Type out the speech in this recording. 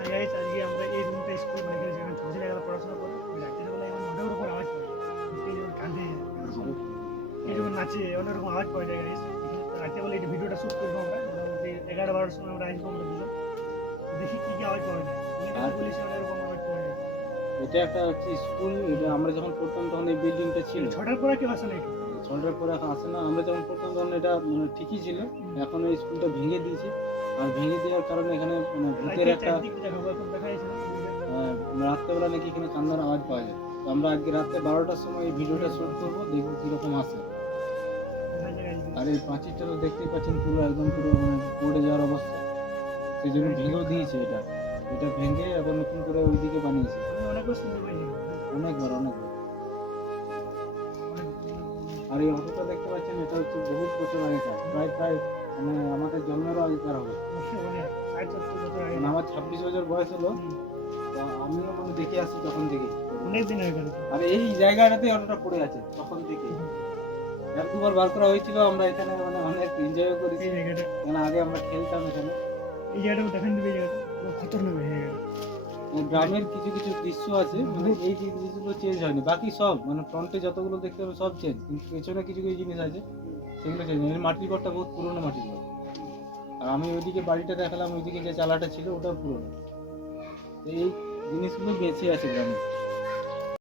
আজকে আমরা এই রুমটা স্কুল মানে যেখানে ছোট ছেলেগুলো পড়াশোনা করে রাত্রির এমন মোটের উপর আওয়াজ পাই এই যেমন কাঁদে এই যেমন নাচে অন্যরকম আওয়াজ পাওয়া যায় গাইস এই ভিডিওটা শুট করব আমরা মোটামুটি এগারো বারোটার সময় আমরা আসব আমরা দুজন। দেখি কি কি আওয়াজ পাওয়া যায়। অনেকে আর- এটা একটা হচ্ছে স্কুল? এটা আমরা যখন পড়তাম তখন এই বিল্ডিংটা ছিল। ছটার পরে কেউ আসে না ছটার পরে এখন আসে না। আমরা যখন পড়তাম তখন এটা মানে ঠিকই ছিল। এখন এই স্কুলটা ভেঙে দিয়েছে। আর ভেঙে দেওয়ার কারণে এখানে মানে ভূতের একটা না। রাত্রেবেলা নাকি এখানে কান্নার আওয়াজ পাওয়া যায়। তো আমরা আজকে রাত্রে বারোটার সময় এই ভিডিওটা শুট করব দেখব কীরকম আসে। আর এই পাঁচিরটা তো দেখতেই পাচ্ছেন পুরো একদম পুরো মানে পড়ে যাওয়ার অবস্থা। সেই জন্য ভেঙেও দিয়েছে এটা। এটা ভেঙে আবার নতুন করে ওইদিকে বানিয়েছে। আমি অনেকবার পাইনি। অনেকবার অনেকবার। আর এই অটোটা দেখতে পাচ্ছেন এটা হচ্ছে বহুত বছর আগেকার। প্রায় প্রায় মানে আমাদের জন্মেরও আগেকার হবে। মানে মানে আমার ছাব্বিশ বছর বয়স হলো তো আমিও মানে দেখে আসছি তখন থেকে। অনেক দিন হয়ে গেল। আর এই জায়গাটাতে অটোটা পড়ে আছে তখন থেকে। এক দুবার বার করা হয়েছিল আমরা এখানে মানে অনেক এনজয় করেছি। কারণ আগে আমরা খেলতাম এখানে। এই জায়গাটা দেখেন দিবে এই জায়গাটা। মানে গ্রামের কিছু কিছু দৃশ্য আছে মানে এই জিনিসগুলো চেঞ্জ হয়নি। বাকি সব মানে ফ্রন্টে যতগুলো দেখতে হবে সব চেঞ্জ কিন্তু পেছনে কিছু কিছু জিনিস আছে, সেগুলো চেঞ্জ হয়নি। মাটির ঘরটা বহুত পুরনো মাটির ঘর। আর আমি ওইদিকে বাড়িটা দেখালাম, ওইদিকে যে চালাটা ছিল, ওটাও পুরনো। এই জিনিসগুলো বেঁচে আছে গ্রামে।